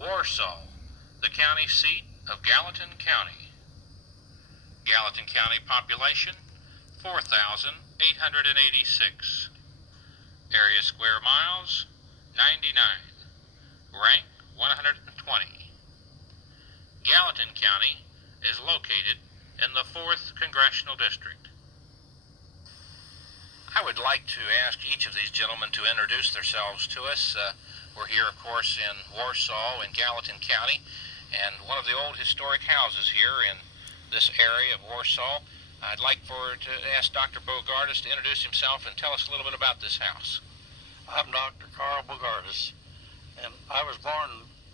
Warsaw, the county seat of Gallatin County. Gallatin County population, 4,886. Area square miles, 99. Rank, 120. Gallatin County is located in the 4th Congressional District. I would like to ask each of these gentlemen to introduce themselves to us. We're here, of course, in Warsaw in Gallatin County, and one of the old historic houses here in this area of Warsaw. I'd like to ask Dr. Bogardus to introduce himself and tell us a little bit about this house. I'm Dr. Carl Bogardus, and I was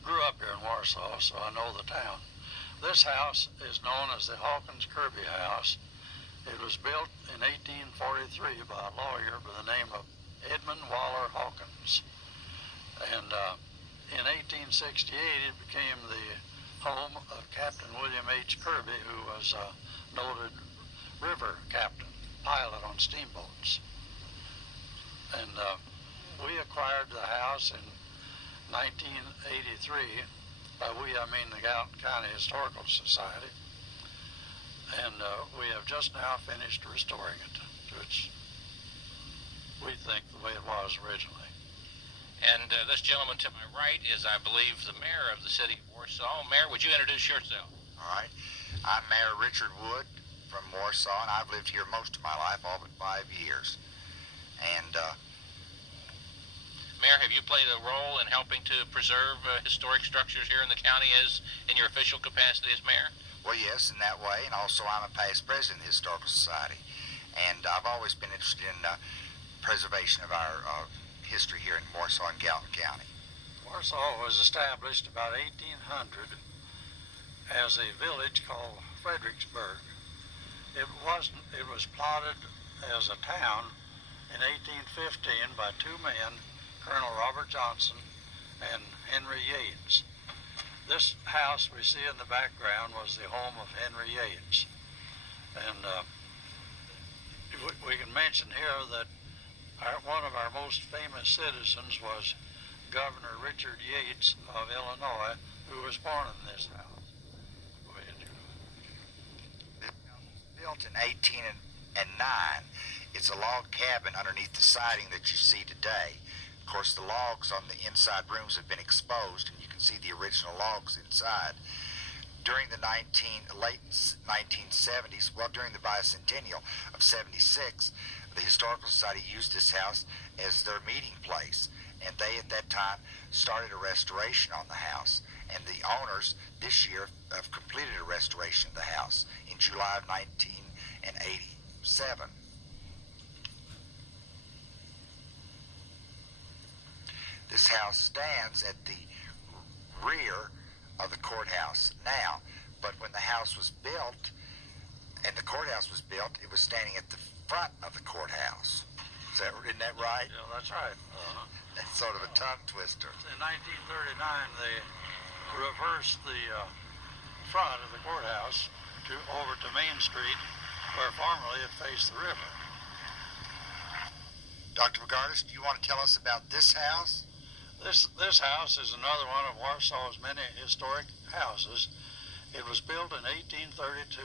grew up here in Warsaw, so I know the town. This house is known as the Hawkins Kirby House. It was built in 1843 by a lawyer by the name of Edmund Waller Hawkins. And in 1868, it became the home of Captain William H. Kirby, who was a noted river captain, pilot on steamboats. And we acquired the house in 1983. By we, I mean the Gallatin County Historical Society. And we have just now finished restoring it to its, we think, the way it was originally. And this gentleman to my right is, I believe, the mayor of the city of Warsaw. Mayor, would you introduce yourself? All right. I'm Mayor Richard Wood from Warsaw, and I've lived here most of my life, all but 5 years. And Mayor, have you played a role in helping to preserve historic structures here in the county as in your official capacity as mayor? well, yes, in that way, and also I'm a past president of the Historical Society, and I've always been interested in preservation of our history here in Warsaw and Gallatin County. Warsaw was established about 1800 as a village called Fredericksburg. It was plotted as a town in 1815 by two men, Colonel Robert Johnson and Henry Yates. This house we see in the background was the home of Henry Yates. And we can mention here that one of our most famous citizens was Governor Richard Yates of Illinois, who was born in this house. Go ahead, This house was built in 1809. It's a log cabin underneath the siding that you see today. Of course, the logs on the inside rooms have been exposed, and you can see the original logs inside. During the late 1970s, well, during the bicentennial of 76, the Historical Society used this house as their meeting place, and they at that time started a restoration on the house, and the owners this year have completed a restoration of the house in July of 1987. This house stands at the rear of the courthouse now, but when the house was built and the courthouse was built, it was standing at the front of the courthouse. Isn't that right? Yeah, that's right. That's sort of a tongue twister. In 1939, they reversed the front of the courthouse over to Main Street, where formerly it faced the river. Dr. Bogardus, do you want to tell us about this house? This house is another one of Warsaw's many historic houses. It was built in 1832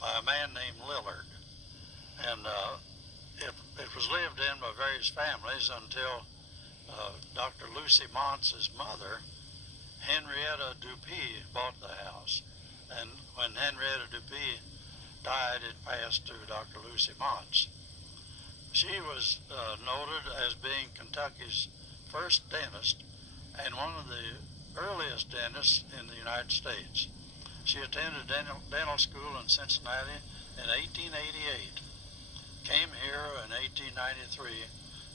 by a man named Lillard, and it was lived in by various families until Dr. Lucy Montz's mother, Henrietta Dupuy, bought the house. And when Henrietta Dupuy died, it passed to Dr. Lucy Montz. She was noted as being Kentucky's first dentist and one of the earliest dentists in the United States. She attended dental school in Cincinnati in 1888, came here in 1893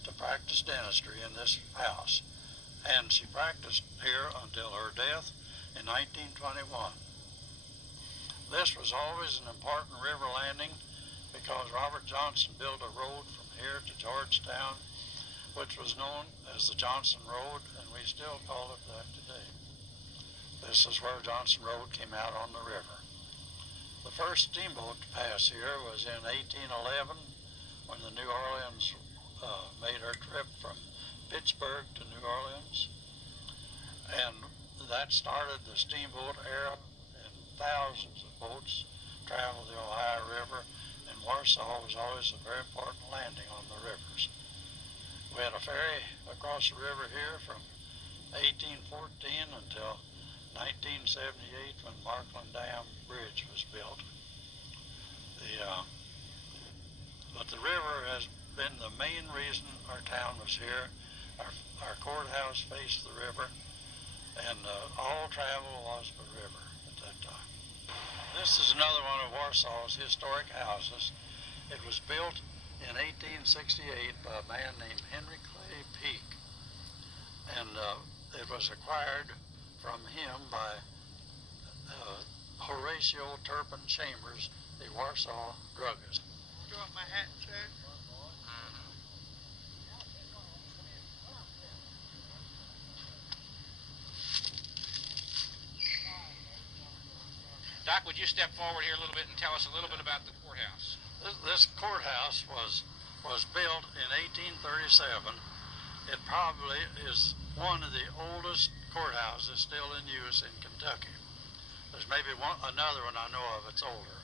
to practice dentistry in this house, and she practiced here until her death in 1921. This was always an important river landing because Robert Johnson built a road from here to Georgetown, which was known as the Johnson Road, and we still call it that today. This is where Johnson Road came out on the river. The first steamboat to pass here was in 1811 when the New Orleans made her trip from Pittsburgh to New Orleans. And that started the steamboat era, and thousands of boats traveled the Ohio River, and Warsaw was always a very important landing on the rivers. We had a ferry across the river here from 1814 until 1978 when Markland Dam Bridge was built. But the river has been the main reason our town was here. Our courthouse faced the river, and all travel was by river at that time. This is another one of Warsaw's historic houses. It was built in 1868 by a man named Henry Clay Peak, and it was acquired from him by Horatio Turpin Chambers, the Warsaw druggist. Do you want my hat, sir? Doc, would you step forward here a little bit and tell us a little bit about the courthouse? This courthouse was built in 1837. It probably is one of the oldest courthouses still in use in Kentucky. There's maybe another one I know of that's older,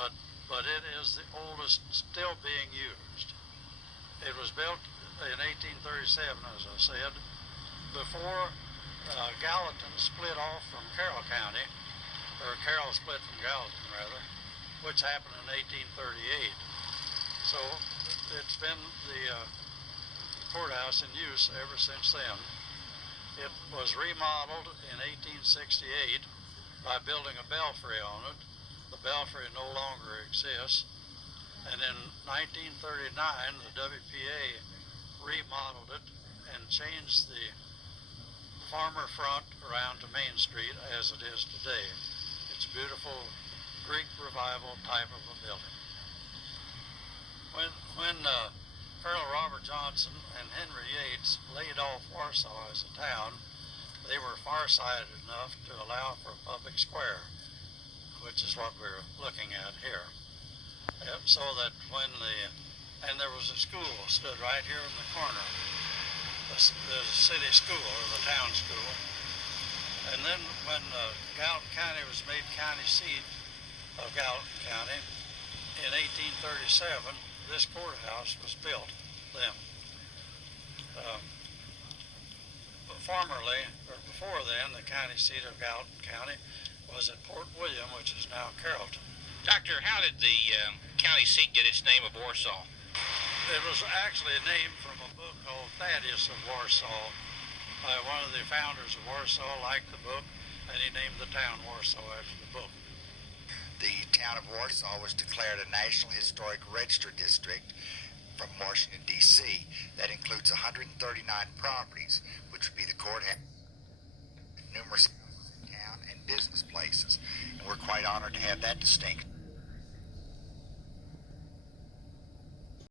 but it is the oldest still being used. It was built in 1837, as I said, before Gallatin split off from Carroll County, or Carroll split from Gallatin rather, which happened in 1838. So it's been the courthouse in use ever since then. It was remodeled in 1868 by building a belfry on it. The belfry no longer exists. And in 1939, the WPA remodeled it and changed the farmer front around to Main Street as it is today. It's a beautiful Greek revival type of a building. When Colonel Robert Johnson and Henry Yates laid off Warsaw as a town, they were farsighted enough to allow for a public square, which is what we're looking at here. So that and there was a school stood right here in the corner, the city school or the town school. And then when Gallatin County was made county seat of Gallatin County in 1837, this courthouse was built then. Formerly, or before then, the county seat of Gallatin County was at Port William, which is now Carrollton. Doctor, how did the county seat get its name of Warsaw? It was actually named from a book called Thaddeus of Warsaw by one of the founders of Warsaw, liked the book, and he named the town Warsaw after the book. The town of Warsaw was declared a National Historic Register District from Washington, D.C. That includes 139 properties, which would be the courthouse, numerous houses in town, and business places. And we're quite honored to have that distinction.